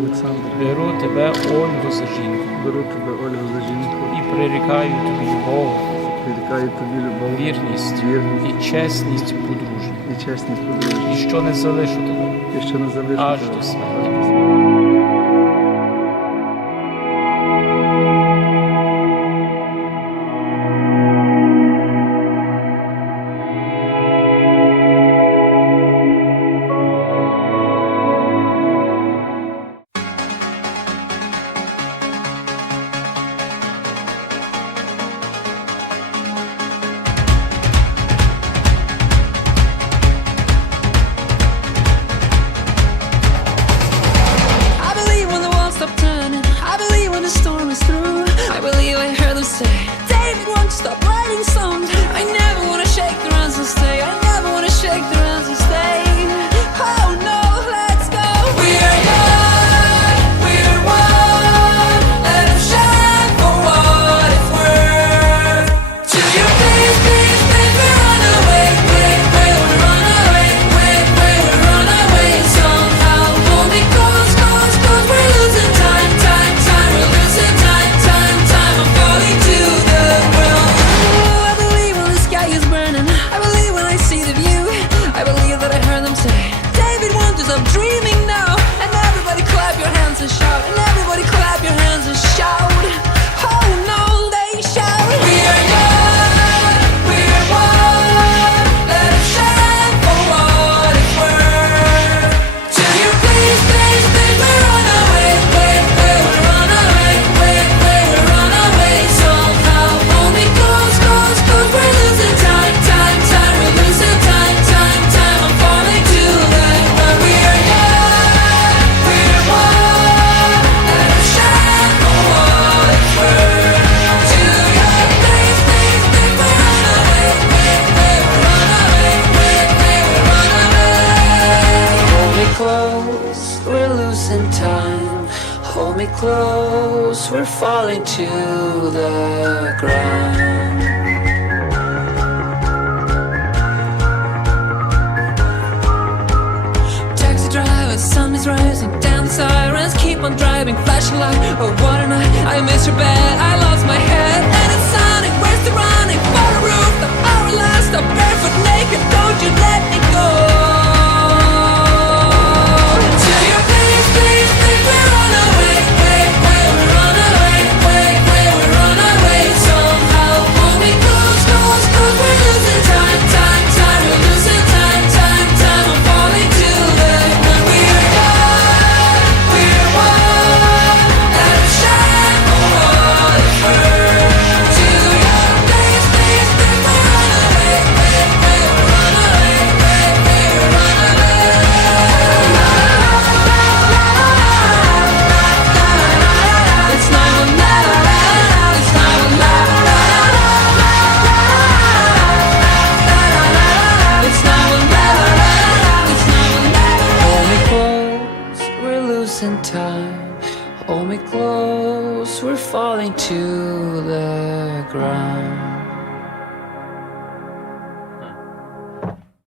Олександр. Беру тебе, Ольгу, за жінку. Беру тебе, Ольгу, за жінку. І прирікаю тобі любов. Прирікаю тобі любов. Вірність. Вірність. І чесність подружжя. І чесність подружжя. І що не залишу тебе. І що не залишу. Аж тебе. до смерті. Hold me close, we're falling to the ground. Taxi driver, sun is rising, down the sirens keep on driving, flashing light. Oh, what a night! I miss your bed, I lost my head. We're falling to the ground.